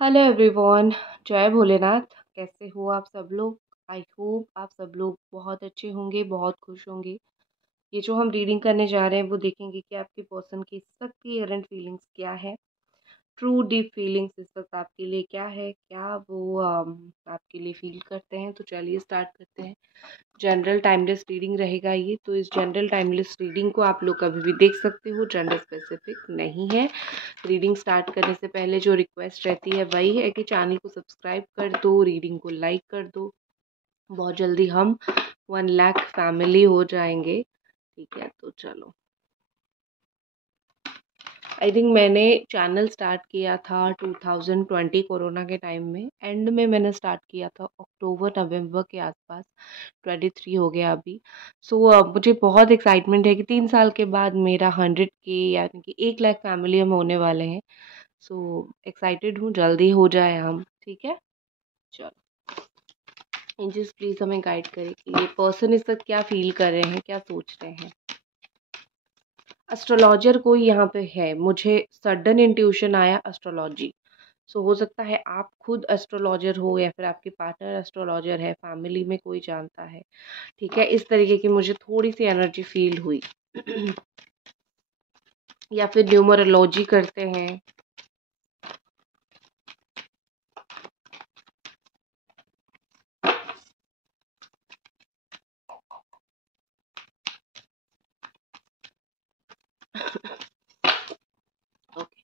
Hello everyone. जय भोलेनाथ। कैसे हो आप सब लोग? आई होप आप सब लोग बहुत अच्छे होंगे, बहुत खुश होंगे। ये जो हम रीडिंग करने जा रहे हैं वो देखेंगे कि आपके पर्सन की सबकी करंट फीलिंग्स क्या है। ट्रू डीप फीलिंग्स इस वक्त आपके लिए क्या है, क्या वो आपके लिए फील करते हैं। तो चलिए स्टार्ट करते हैं। जनरल टाइमलेस रीडिंग रहेगा ये, तो इस जनरल टाइमलेस रीडिंग को आप लोग कभी भी देख सकते हो, जेंडर स्पेसिफिक नहीं है। रीडिंग स्टार्ट करने से पहले जो रिक्वेस्ट रहती है वही है कि चैनल को सब्सक्राइब कर दो, रीडिंग को लाइक कर दो। बहुत जल्दी हम 1 लाख फैमिली हो जाएंगे। ठीक है, तो चलो। आई थिंक मैंने चैनल स्टार्ट किया था 2020 कोरोना के टाइम में, एंड में मैंने स्टार्ट किया था अक्टूबर नवंबर के आसपास। 23 हो गया अभी। सो मुझे बहुत एक्साइटमेंट है कि 3 साल के बाद मेरा 100K यानी कि 1 लाख फैमिली हम होने वाले हैं। सो एक्साइटेड हूँ, जल्दी हो जाए हम। ठीक है, चलो। एंजल्स प्लीज हमें गाइड करें कि ये पर्सन इस वक्त क्या फील कर रहे हैं, क्या सोच रहे हैं। एस्ट्रोलॉजर कोई यहाँ पे है, मुझे सडन इंट्यूशन आया एस्ट्रोलॉजी। सो हो सकता है आप खुद एस्ट्रोलॉजर हो या फिर आपके पार्टनर एस्ट्रोलॉजर है, फैमिली में कोई जानता है। ठीक है, इस तरीके की मुझे थोड़ी सी एनर्जी फील हुई। या फिर न्यूमरोलॉजी करते हैं। Okay,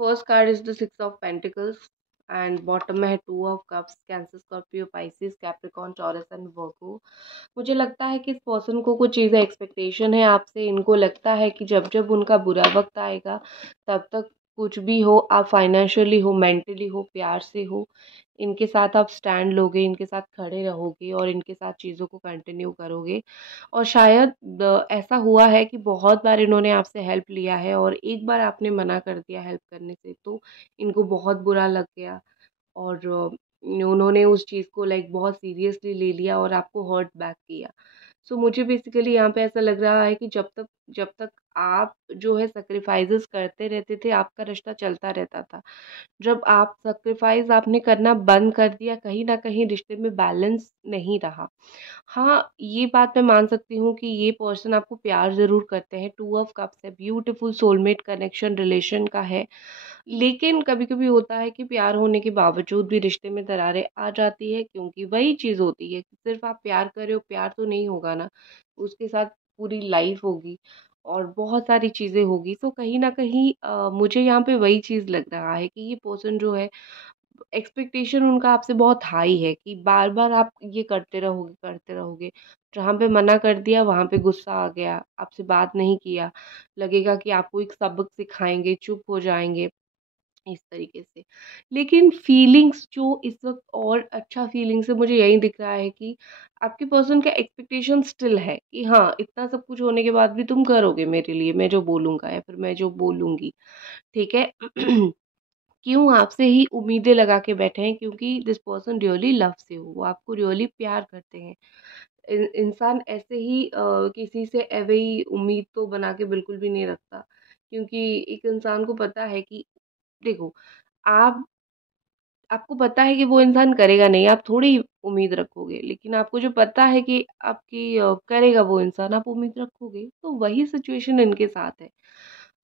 first card is the 6 of pentacles and bottom में है 2 of cups. Cancer, Scorpio, Pisces, Capricorn, taurus and वर्गो। मुझे लगता है कि इस पर्सन को कुछ चीज़ें एक्सपेक्टेशन है आपसे। इनको लगता है कि जब जब उनका बुरा वक्त आएगा तब तक कुछ भी हो, आप फाइनेंशियली हो, मेंटली हो, प्यार से हो, इनके साथ आप स्टैंड लोगे, इनके साथ खड़े रहोगे और इनके साथ चीज़ों को कंटिन्यू करोगे। और शायद ऐसा हुआ है कि बहुत बार इन्होंने आपसे हेल्प लिया है और एक बार आपने मना कर दिया हेल्प करने से, तो इनको बहुत बुरा लग गया। और उन्होंने उस चीज़ को लाइक बहुत सीरियसली ले लिया और आपको हर्ट बैक किया। सो मुझे बेसिकली यहाँ पे ऐसा लग रहा है कि जब तक आप जो है सैक्रिफाइसेस करते रहते थे, आपका रिश्ता चलता रहता था। जब आप सैक्रिफाइस आपने करना बंद कर दिया, कहीं न कहीं रिश्ते में बैलेंस नहीं रहा। हाँ, ये बात मैं मान सकती हूँ कि ये पर्सन आपको प्यार ज़रूर करते हैं। 2 ऑफ कप्स है, ब्यूटीफुल सोलमेट कनेक्शन रिलेशन का है। लेकिन कभी-कभी होता है कि प्यार होने के बावजूद भी रिश्ते में दरारें आ जाती है, क्योंकि वही चीज़ होती है कि सिर्फ़ आप प्यार कर रहे हो, प्यार तो नहीं होगा ना, उसके साथ पूरी लाइफ़ होगी और बहुत सारी चीज़ें होगी। तो कहीं न कहीं मुझे यहाँ पे वही चीज़ लग रहा है कि ये पर्सन जो है, एक्सपेक्टेशन उनका आपसे बहुत हाई है कि बार-बार आप ये करते रहोगे, करते रहोगे। जहाँ पे मना कर दिया वहाँ पे गुस्सा आ गया, आपसे बात नहीं किया, लगेगा कि आपको एक सबक सिखाएँगे, चुप हो जाएँगे, इस तरीके से। लेकिन फीलिंग्स जो इस वक़्त और अच्छा फीलिंग्स है, मुझे यही दिख रहा है कि आपके पर्सन का एक्सपेक्टेशन स्टिल है कि हाँ, इतना सब कुछ होने के बाद भी तुम करोगे मेरे लिए, मैं जो बोलूँगा या फिर मैं जो बोलूँगी, ठीक है? क्यों आपसे ही उम्मीदें लगा के बैठे हैं, क्योंकि this person really loves you, वो आपको रियली प्यार करते हैं। इंसान ऐसे ही किसी से ऐवेही उम्मीद तो बना के बिल्कुल भी नहीं रखता, क्योंकि एक इंसान को पता है कि देखो, आप आपको पता है कि वो इंसान करेगा नहीं, आप थोड़ी उम्मीद रखोगे, लेकिन आपको जो पता है कि आपकी करेगा वो इंसान, आप उम्मीद रखोगे। तो वही सिचुएशन इनके साथ है।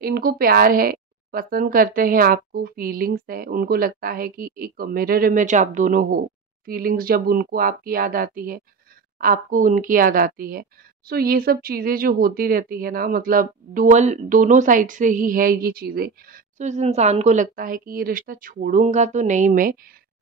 इनको प्यार है, पसंद करते हैं आपको, फीलिंग्स है, उनको लगता है कि एक मिरर इमेज आप दोनों हो। फीलिंग्स जब उनको आपकी याद आती है, आपको उनकी याद आती है। सो ये सब चीज़ें जो होती रहती है ना, मतलब डुअल दोनों साइड से ही है ये चीज़ें। सो इस इंसान को लगता है कि ये रिश्ता छोड़ूँगा तो नहीं मैं,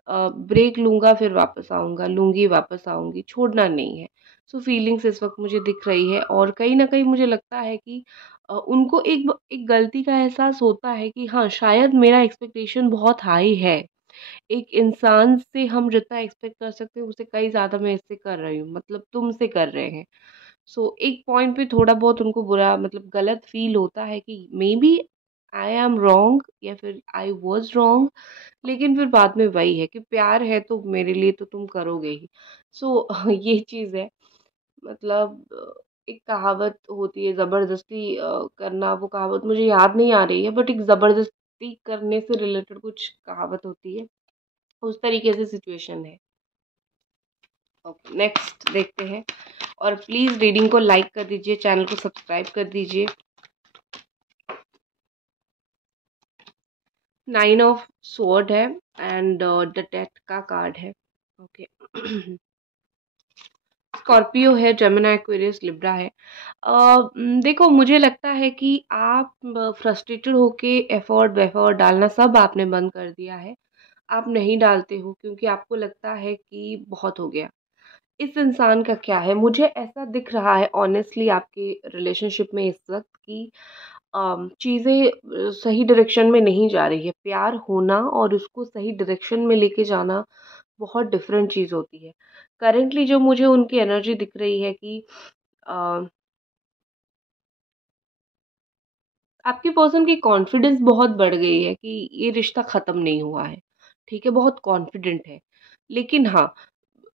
ब्रेक लूँगा फिर वापस आऊँगा, लूँगी वापस आऊँगी, छोड़ना नहीं है। सो फीलिंग्स इस वक़्त मुझे दिख रही है और कहीं न कहीं मुझे लगता है कि उनको एक गलती का एहसास होता है कि हाँ, शायद मेरा एक्सपेक्टेशन बहुत हाई है। एक इंसान से हम जितना एक्सपेक्ट कर सकते हैं उससे कहीं ज़्यादा मैं इससे कर रही हूँ, मतलब तुमसे कर रहे हैं। सो एक पॉइंट पे थोड़ा बहुत उनको बुरा मतलब गलत फ़ील होता है कि मेबी आई एम रॉन्ग या फिर आई वाज़ रॉन्ग। लेकिन फिर बाद में वही है कि प्यार है तो मेरे लिए तो तुम करोगे ही। सो ये चीज़ है। मतलब एक कहावत होती है ज़बरदस्ती करना, वो कहावत मुझे याद नहीं आ रही है, बट एक ज़बरदस्त दोस्ती करने से रिलेटेड कुछ कहावत होती है, उस तरीके से सिचुएशन है। ओके, नेक्स्ट देखते हैं। और प्लीज़ रीडिंग को लाइक कर दीजिए, चैनल को सब्सक्राइब कर दीजिए। 9 ऑफ स्वॉर्ड है एंड द डेथ का कार्ड है। ओके स्कॉर्पियो है, जेमिनी, एक्वेरियस, लिब्रा है। देखो मुझे लगता है कि आप फ्रस्ट्रेटेड होके एफर्ट वेफर्ट डालना सब आपने बंद कर दिया है। आप नहीं डालते हो क्योंकि आपको लगता है कि बहुत हो गया। इस इंसान का क्या है, मुझे ऐसा दिख रहा है ऑनेस्टली आपके रिलेशनशिप में इस वक्त कि चीज़ें सही डायरेक्शन में नहीं जा रही है। प्यार होना और उसको सही डायरेक्शन में लेके जाना बहुत डिफरेंट चीज़ होती है। करेंटली जो मुझे उनकी एनर्जी दिख रही है कि अ, आपकी पर्सन की कॉन्फिडेंस बहुत बढ़ गई है कि ये रिश्ता ख़त्म नहीं हुआ है, ठीक है? बहुत कॉन्फिडेंट है। लेकिन हाँ,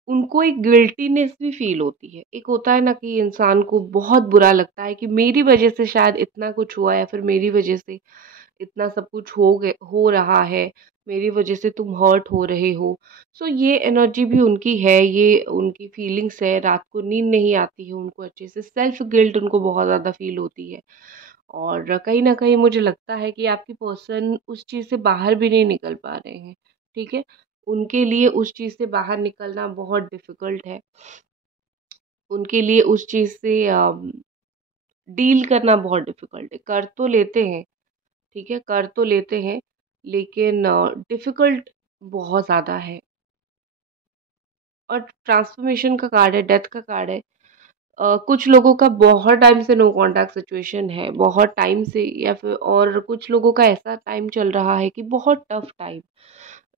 उनको एक गिल्टीनेस भी फ़ील होती है। एक होता है ना कि इंसान को बहुत बुरा लगता है कि मेरी वज़ह से शायद इतना कुछ हुआ या फिर मेरी वज़ह से इतना सब कुछ हो रहा है, मेरी वज़ह से तुम हर्ट हो रहे हो। सो ये एनर्जी भी उनकी है, ये उनकी फीलिंग्स है, रात को नींद नहीं आती है उनको अच्छे से, सेल्फ गिल्ट उनको बहुत ज़्यादा फ़ील होती है। और कहीं न कहीं मुझे लगता है कि आपकी पर्सन उस चीज़ से बाहर भी नहीं निकल पा रहे हैं, ठीक है? उनके लिए उस चीज़ से बाहर निकलना बहुत डिफ़िकल्ट है। उनके लिए उस चीज़ से डील करना बहुत डिफ़िकल्ट है। कर तो लेते हैं, ठीक है? कर तो लेते हैं, लेकिन डिफ़िकल्ट बहुत ज़्यादा है। और ट्रांसफ़ॉर्मेशन का कार्ड है, डेथ का कार्ड है। कुछ लोगों का बहुत टाइम से नो कॉन्टैक्ट सिचुएशन है, बहुत टाइम से, या फिर और कुछ लोगों का ऐसा टाइम चल रहा है कि बहुत टफ टाइम।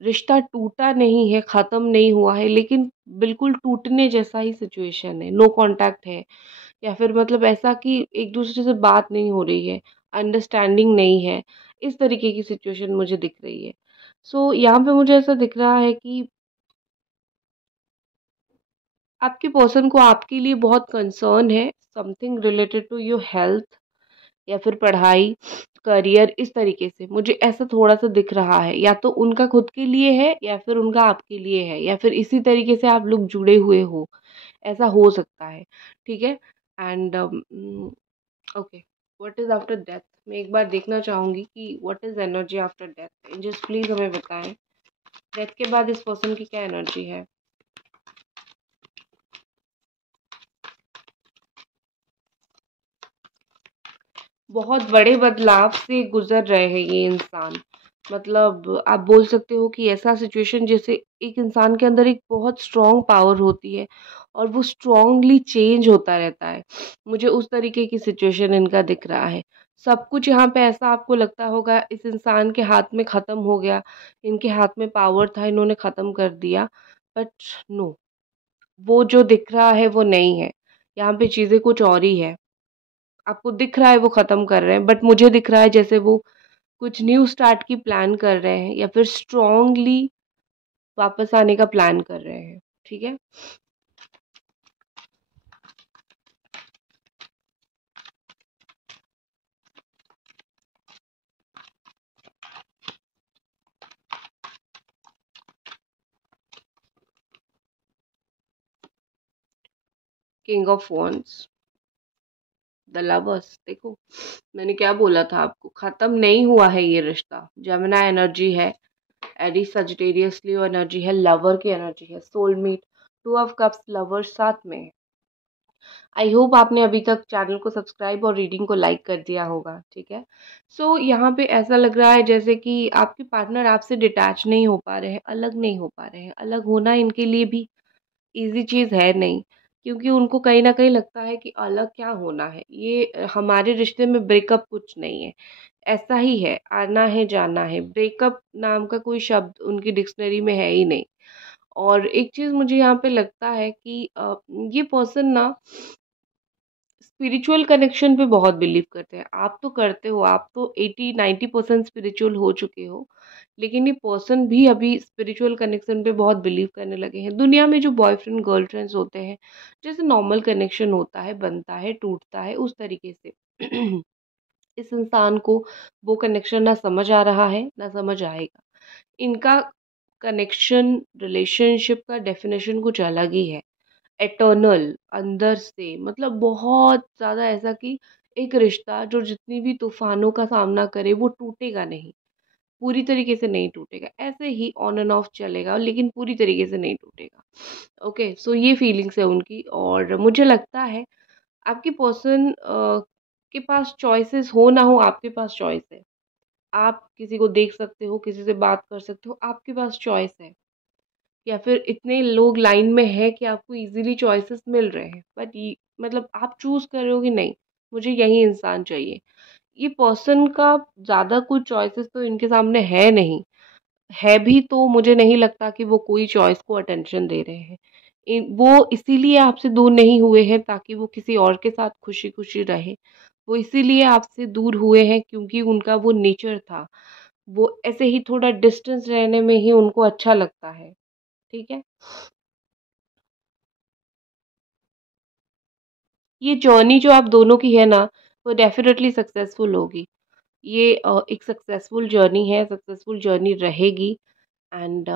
रिश्ता टूटा नहीं है, ख़त्म नहीं हुआ है, लेकिन बिल्कुल टूटने जैसा ही सिचुएशन है, नो कॉन्टैक्ट है, या फिर मतलब ऐसा कि एक-दूसरे से बात नहीं हो रही है, अंडरस्टैंडिंग नहीं है, इस तरीके की सिचुएशन मुझे दिख रही है। सो यहाँ पे मुझे ऐसा दिख रहा है कि आपके पर्सन को आपके लिए बहुत कंसर्न है, something related to your health या फिर पढ़ाई, करियर, इस तरीके से मुझे ऐसा थोड़ा-सा दिख रहा है। या तो उनका खुद के लिए है या फिर उनका आपके लिए है, या फिर इसी तरीके से आप लोग जुड़े हुए हो, ऐसा हो सकता है, ठीक है? And okay, what is after death? मैं एक बार देखना चाहूँगी कि what is energy after death? Angels please हमें बताएँ, डेथ के बाद इस पर्सन की क्या एनर्जी है? बहुत बड़े बदलाव से गुज़र रहे हैं ये इंसान। मतलब आप बोल सकते हो कि ऐसा सिचुएशन जैसे एक इंसान के अंदर एक बहुत स्ट्रॉन्ग पावर होती है और वो स्ट्रॉन्गली चेंज होता रहता है। मुझे उस तरीके की सिचुएशन इनका दिख रहा है। सब कुछ यहाँ पे ऐसा आपको लगता होगा इस इंसान के हाथ में ख़त्म हो गया, इनके हाथ में पावर था, इन्होंने ख़त्म कर दिया। बट नो, वो जो दिख रहा है वो नहीं है। यहाँ पे चीज़ें कुछ और ही है। आपको दिख रहा है वो ख़त्म कर रहे हैं, बट मुझे दिख रहा है जैसे वो कुछ न्यू स्टार्ट की प्लान कर रहे हैं या फिर स्ट्रॉन्गली वापस आने का प्लान कर रहे हैं, ठीक है? King of wands, the lovers, देखो मैंने क्या बोला था आपको, ख़त्म नहीं हुआ है ये रिश्ता। जेमिनी एनर्जी है, एरीज सजिटेरियस लियो एनर्जी है, लवर की एनर्जी है, soulmate, two of cups, lovers साथ में है। आई होप आपने अभी तक चैनल को सब्सक्राइब और रीडिंग को लाइक कर दिया होगा, ठीक है? सो यहाँ पे ऐसा लग रहा है जैसे कि आपके पार्टनर आपसे डिटैच नहीं हो पा रहे हैं, अलग नहीं हो पा रहे हैं। अलग होना इनके लिए भी ईज़ी चीज़ है नहीं, क्योंकि उनको कहीं न कहीं लगता है कि अलग क्या होना है, ये हमारे रिश्ते में ब्रेकअप कुछ नहीं है, ऐसा ही है, आना है जाना है, ब्रेकअप नाम का कोई शब्द उनकी डिक्शनरी में है ही नहीं। और एक चीज़ मुझे यहाँ पे लगता है कि ये पर्सन ना स्पिरिचुअल कनेक्शन पे बहुत बिलीव करते हैं। आप तो करते हो, आप तो 80-90% स्पिरिचुअल हो चुके हो। लेकिन ये पर्सन भी अभी स्पिरिचुअल कनेक्शन पे बहुत बिलीव करने लगे हैं। दुनिया में जो बॉयफ्रेंड गर्लफ्रेंड्स होते हैं, जैसे नॉर्मल कनेक्शन होता है, बनता है, टूटता है, उस तरीके से। इस इंसान को वो कनेक्शन ना समझ आ रहा है, ना समझ आएगा। इनका कनेक्शन, रिलेशनशिप का डेफ़िनेशन कुछ अलग ही है। इटर्नल, अंदर से, मतलब बहुत ज़्यादा ऐसा कि एक रिश्ता जो जितनी भी तूफ़ानों का सामना करे वो टूटेगा नहीं, पूरी तरीके से नहीं टूटेगा। ऐसे ही ऑन एंड ऑफ चलेगा लेकिन पूरी तरीके से नहीं टूटेगा। ओके, सो ये फीलिंग्स है उनकी और मुझे लगता है आपकी पर्सन के पास चॉइसेस हो ना हो, आपके पास चॉइस है। आप किसी को देख सकते हो, किसी से बात कर सकते हो, आपके पास चॉइस है। या फिर इतने लोग लाइन में हैं कि आपको ईज़िली चॉइसेस मिल रहे हैं। बट ये मतलब आप चूज़ कर रहे हो कि नहीं, मुझे यही इंसान चाहिए। ये पर्सन का ज़्यादा कुछ चॉइसेस तो इनके सामने है नहीं। है भी तो मुझे नहीं लगता कि वो कोई चॉइस को अटेंशन दे रहे हैं। वो इसीलिए आपसे दूर नहीं हुए हैं ताकि वो किसी और के साथ खुशी-खुशी रहे। वो इसीलिए आपसे दूर हुए हैं क्योंकि उनका वो नेचर था। वो ऐसे ही थोड़ा डिस्टेंस रहने में ही उनको अच्छा लगता है। ठीक है? ये जर्नी जो आप दोनों की है ना, वो डेफ़िनेटली सक्सेसफुल होगी। ये एक सक्सेसफुल जर्नी है, सक्सेसफुल जर्नी रहेगी एंड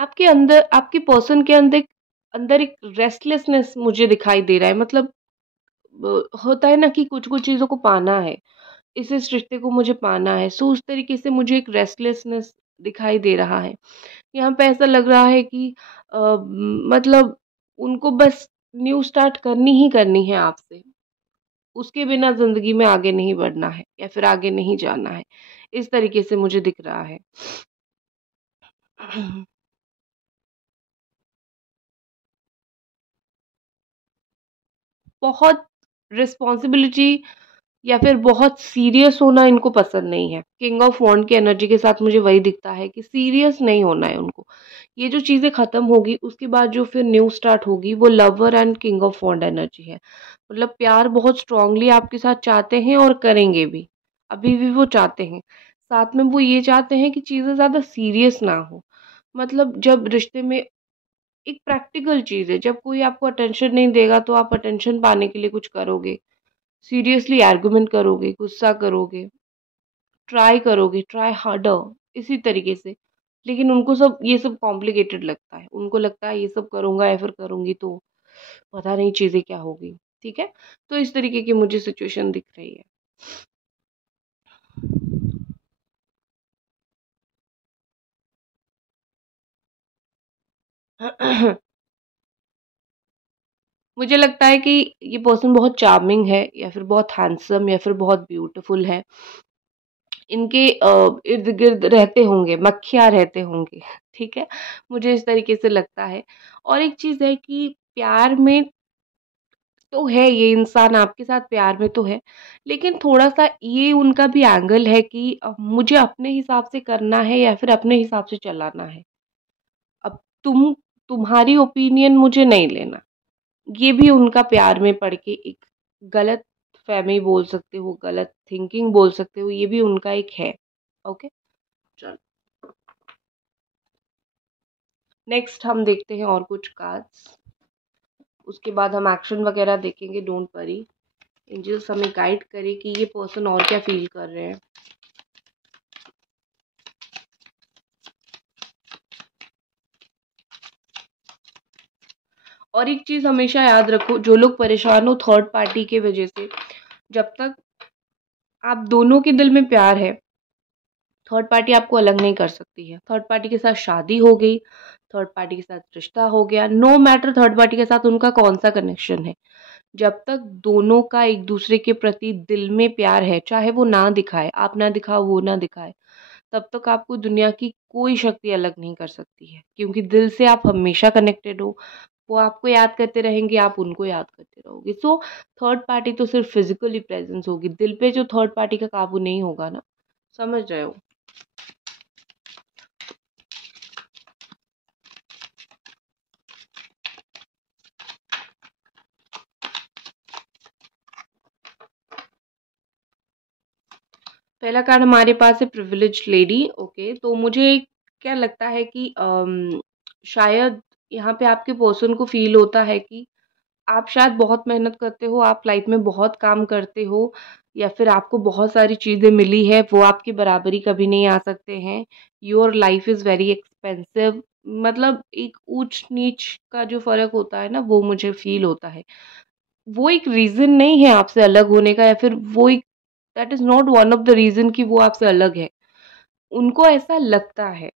आपके अंदर, आपके पर्सन के अंदर एक रेस्टलेसनेस मुझे दिखाई दे रहा है। मतलब होता है ना कि कुछ-कुछ चीज़ों को पाना है, इस रिश्ते को मुझे पाना है, सो उस तरीके से मुझे एक रेस्टलेसनेस दिखाई दे रहा है। यहाँ पे ऐसा लग रहा है कि मतलब उनको बस न्यू स्टार्ट करनी ही करनी है आपसे। उसके बिना ज़िंदगी में आगे नहीं बढ़ना है या फिर आगे नहीं जाना है। इस तरीके से मुझे दिख रहा है। बहुत रिस्पॉन्सिबिलिटी या फिर बहुत सीरियस होना इनको पसंद नहीं है। किंग ऑफ वॉन्ड की एनर्जी के साथ मुझे वही दिखता है कि सीरियस नहीं होना है उनको। ये जो चीज़ें ख़त्म होगी उसके बाद जो फिर न्यू स्टार्ट होगी वो lover and king of wands energy है। मतलब प्यार बहुत स्ट्रॉन्गली आपके साथ चाहते हैं और करेंगे भी। अभी भी वो चाहते हैं। साथ में वो ये चाहते हैं कि चीज़ें ज़्यादा सीरियस ना हो। मतलब जब रिश्ते में एक प्रैक्टिकल चीज़ है, जब कोई आपको अटेंशन नहीं देगा तो आप अटेंशन पाने के लिए कुछ करोगे। सीरियसली आर्गुमेंट करोगे, गुस्सा करोगे, ट्राई करोगे, ट्राई हार्डर इसी तरीके से। लेकिन उनको सब ये सब कॉम्प्लिकेटेड लगता है। उनको लगता है ये सब करूँगा या फिर करूँगी तो पता नहीं चीज़ें क्या होगी, ठीक है? तो इस तरीके की मुझे सिचुएशन दिख रही है। मुझे लगता है कि ये पर्सन बहुत चार्मिंग है या फिर बहुत हैंडसम या फिर बहुत ब्यूटीफुल है। इनके इर्द-गिर्द रहते होंगे, मक्खियाँ रहते होंगे, ठीक है? मुझे इस तरीके से लगता है। और एक चीज़ है कि प्यार में तो है, ये इंसान आपके साथ प्यार में तो है, लेकिन थोड़ा-सा ये उनका भी एंगल है कि मुझे अपने हिसाब से करना है या फिर अपने हिसाब से चलाना है। अब तुम्हारी ओपिनियन मुझे नहीं लेना। ये भी उनका प्यार में पड़ के एक गलतफ़हमी बोल सकते हो, गलत थिंकिंग बोल सकते हो, ये भी उनका एक है। ओके? चलो, नेक्स्ट हम देखते हैं और कुछ कार्ड्स। उसके बाद हम एक्शन वगैरह देखेंगे, डोंट वरी। एंजल्स हमें गाइड करें कि ये पर्सन और क्या फ़ील कर रहे हैं। और एक चीज़ हमेशा याद रखो, जो लोग परेशान हो थर्ड पार्टी की वज़ह से, जब तक आप दोनों के दिल में प्यार है, थर्ड पार्टी आपको अलग नहीं कर सकती है। थर्ड पार्टी के साथ शादी हो गई, थर्ड पार्टी के साथ रिश्ता हो गया, नो मैटर थर्ड पार्टी के साथ उनका कौन-सा कनेक्शन है। जब तक दोनों का एक दूसरे के प्रति दिल में प्यार है, चाहे वो ना दिखाए, आप ना दिखाओ, वो ना दिखाए, तब तक आपको दुनिया की कोई शक्ति अलग नहीं कर सकती है। क्योंकि दिल से आप हमेशा कनेक्टेड हो, वो आपको याद करते रहेंगे, आप उनको याद करते रहोगे। सो थर्ड पार्टी तो सिर्फ फिज़िकली प्रेज़ेंस होगी, दिल पे जो थर्ड पार्टी का काबू नहीं होगा ना, समझ रहे हो? पहला कार्ड हमारे पास है प्रिविलेज्ड लेडी। ओके, तो मुझे क्या लगता है कि शायद यहाँ पे आपके पर्सन को फ़ील होता है कि आप शायद बहुत मेहनत करते हो, आप लाइफ में बहुत काम करते हो या फिर आपको बहुत सारी चीज़ें मिली है, वो आपकी बराबरी कभी नहीं आ सकते हैं। Your life is very expensive, मतलब एक ऊँच-नीच का जो फ़र्क होता है ना, वो मुझे फ़ील होता है। वो एक रीज़न नहीं है आपसे अलग होने का, या फिर वो एक that is not one of the reason कि वो आपसे अलग है। उनको ऐसा लगता है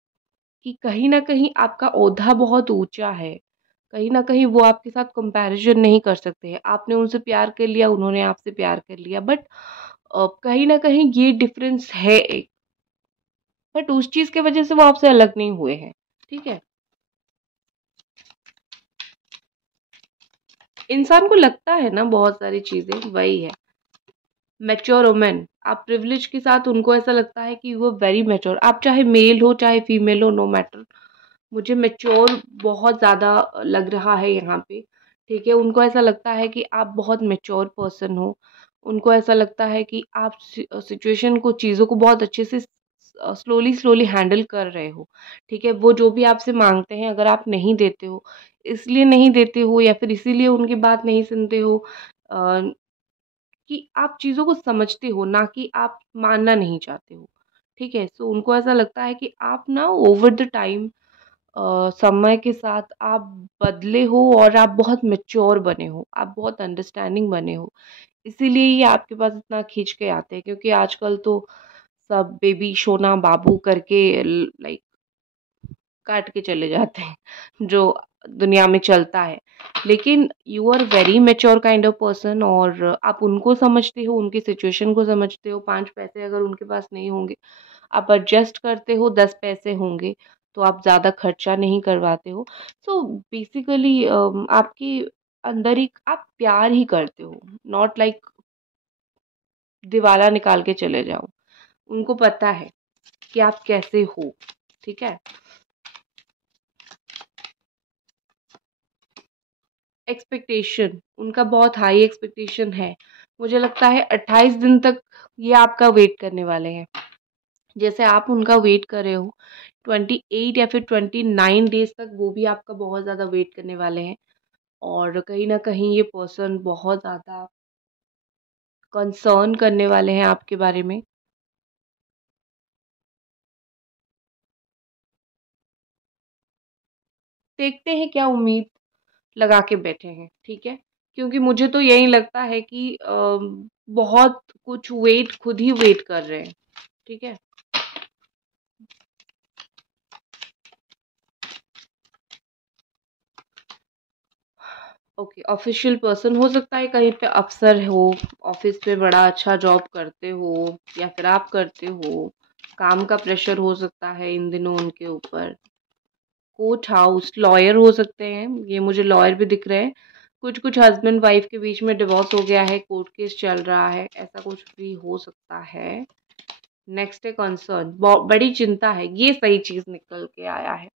कि कहीं न कहीं आपका ओहदा बहुत ऊँचा है। कहीं न कहीं वो आपके साथ कंपैरिज़न नहीं कर सकते हैं। आपने उनसे प्यार कर लिया, उन्होंने आपसे प्यार कर लिया, बट कहीं न कहीं ये डिफ़रेंस है एक, बट उस चीज़ की वज़ह से वो आपसे अलग नहीं हुए हैं, ठीक है? इंसान को लगता है ना बहुत सारी चीज़ें, वही है। मैच्योर वुमन, आप प्रिविलेज के साथ उनको ऐसा लगता है कि वो वेरी मैच्योर, आप चाहे मेल हो, चाहे फीमेल हो, नो मैटर। मुझे मैच्योर बहुत ज़्यादा लग रहा है यहाँ पे, ठीक है? उनको ऐसा लगता है कि आप बहुत मैच्योर पर्सन हो। उनको ऐसा लगता है कि आप सिचुएशन को, चीज़ों को बहुत अच्छे से स्लोली हैंडल कर रहे हो, ठीक है? वो जो भी आपसे माँगते हैं, अगर आप नहीं देते हो, इसलिए नहीं देते हो या फिर इसीलिए उनकी बात नहीं सुनते हो अ, कि आप चीज़ों को समझते हो, ना कि आप मानना नहीं चाहते हो, ठीक है? सो उनको ऐसा लगता है कि आप ना ओवर द टाइम समय के साथ आप बदले हो और आप बहुत मैच्योर बने हो, आप बहुत अंडरस्टैंडिंग बने हो। इसीलिए ये आपके पास इतना खींच के आते हैं, क्योंकि आजकल तो सब बेबी सोना बाबू करके लाइक काट के चले जाते हैं, जो दुनिया में चलता है। लेकिन you are very mature kind of person, और आप उनको समझते हो, उनकी सिचुएशन को समझते हो। 5 पैसे अगर उनके पास नहीं होंगे, आप एडजस्ट करते हो, 10 पैसे होंगे तो आप ज़्यादा खर्चा नहीं करवाते हो। सो बेसिकली आपके अंदर एक आप प्यार ही करते हो, नॉट लाइक दिवाला निकाल के चले जाओ। उनको पता है कि आप कैसे हो, ठीक है? एक्सपेक्टेशन, उनका बहुत हाई एक्सपेक्टेशन है। मुझे लगता है 28 दिन तक ये आपका वेट करने वाले हैं। जैसे आप उनका वेट कर रहे हो, 28 या फिर 29 डेज़ तक वो भी आपका बहुत ज़्यादा वेट करने वाले हैं। और कहीं न कहीं ये पर्सन बहुत ज़्यादा कंसर्न करने वाले हैं आपके बारे में। देखते हैं क्या उम्मीद लगा के बैठे हैं, ठीक है? क्योंकि मुझे तो यही लगता है कि बहुत कुछ वेट खुद ही वेट कर रहे हैं, ठीक है? ओके, ऑफ़िशियल पर्सन हो सकता है, कहीं पे अफ़सर हो, ऑफ़िस में बड़ा अच्छा जॉब करते हो या फिर आप करते हो, काम का प्रेशर हो सकता है इन दिनों उनके ऊपर। कोर्ट हाउस, लॉयर हो सकते हैं, ये मुझे लॉयर भी दिख रहे हैं। कुछ-कुछ हस्बैंड वाइफ के बीच में डिवोर्स हो गया है, कोर्ट केस चल रहा है, ऐसा कुछ भी हो सकता है। नेक्स्ट है कंसर्न, बड़ी चिंता है, ये सही चीज़ निकल के आया है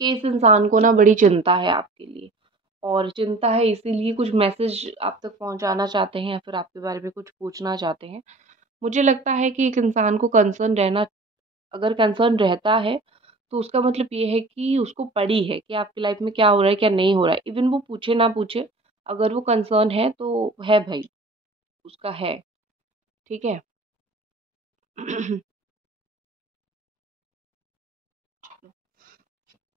कि इस इंसान को ना बड़ी चिंता है आपके लिए। और चिंता है इसीलिए कुछ मैसेज आप तक पहुँचाना चाहते हैं या फिर आपके बारे में कुछ पूछना चाहते हैं। मुझे लगता है कि एक इंसान को कंसर्न रहना, अगर कंसर्न रहता है, तो उसका मतलब ये है कि उसको पड़ी है कि आपकी लाइफ़ में क्या हो रहा है, क्या नहीं हो रहा है। इवन वो पूछे ना पूछे, अगर वो कंसर्न है तो है भई, उसका है, ठीक है?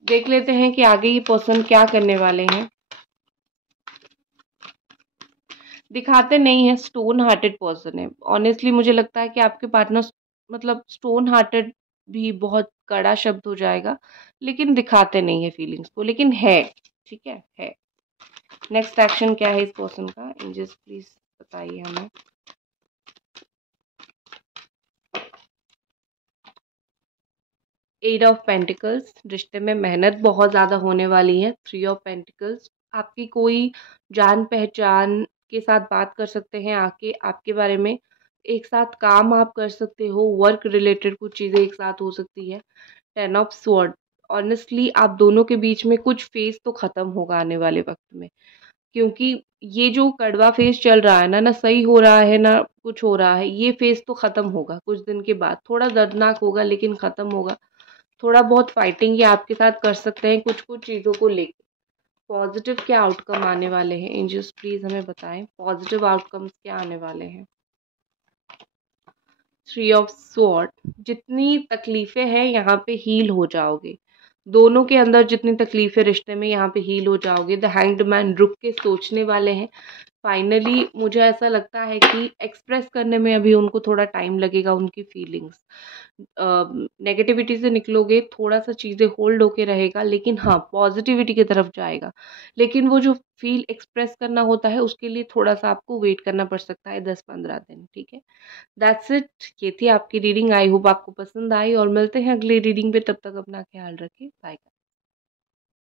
देख लेते हैं कि आगे ये पर्सन क्या करने वाले हैं। दिखाते नहीं है, स्टोन हार्टेड पर्सन है। ऑनेस्टली मुझे लगता है कि आपके पार्टनर मतलब स्टोन हार्टेड भी बहुत कड़ा शब्द हो जाएगा, लेकिन दिखाते नहीं है फीलिंग्स को, लेकिन है, ठीक है। नेक्स्ट एक्शन क्या है इस पर्सन का? एंजल्स प्लीज बताइए हमें। एट ऑफ पेंटिकल्स, रिश्ते में मेहनत बहुत ज़्यादा होने वाली है। थ्री ऑफ पेंटिकल्स, आपकी कोई जान पहचान के साथ बात कर सकते हैं आके आपके बारे में। एक साथ काम आप कर सकते हो, वर्क रिलेटेड कुछ चीज़ें एक साथ हो सकती है। टेन ऑफ स्वॉर्ड, ऑनेस्टली आप दोनों के बीच में कुछ फेज़ तो ख़त्म होगा आने वाले वक़्त में। क्योंकि ये जो कड़वा फेज़ चल रहा है ना, ना सही हो रहा है, ना कुछ हो रहा है, ये फेज़ तो ख़त्म होगा कुछ दिन के बाद। थोड़ा दर्दनाक होगा लेकिन ख़त्म होगा। थोड़ा बहुत फाइटिंग ये आपके साथ कर सकते हैं कुछ कुछ चीज़ों को लेके। पॉजिटिव क्या आउटकम आने वाले हैं एंजल्स, प्लीज हमें बताएं पॉजिटिव आउटकम्स क्या आने वाले हैं। 3 ऑफ स्वॉर्ड, जितनी तकलीफें हैं यहाँ पे हील हो जाओगे। दोनों के अंदर जितनी तकलीफें रिश्ते में, यहाँ पे हील हो जाओगे। द हैंग्ड मैन रुक के सोचने वाले हैं। फाइनली मुझे ऐसा लगता है कि एक्सप्रेस करने में अभी उनको थोड़ा टाइम लगेगा उनकी फीलिंग्स। नेगेटिविटी से निकलोगे, थोड़ा सा चीज़ें होल्ड होके रहेगा, लेकिन हाँ पॉजिटिविटी की तरफ जाएगा। लेकिन वो जो फील एक्सप्रेस करना होता है उसके लिए थोड़ा सा आपको वेट करना पड़ सकता है, 10-15 दिन, ठीक है। दैट्स इट, ये थी आपकी रीडिंग। आई होप आपको पसंद आई और मिलते हैं अगली रीडिंग पे। तब तक अपना ख्याल रखें। बाय।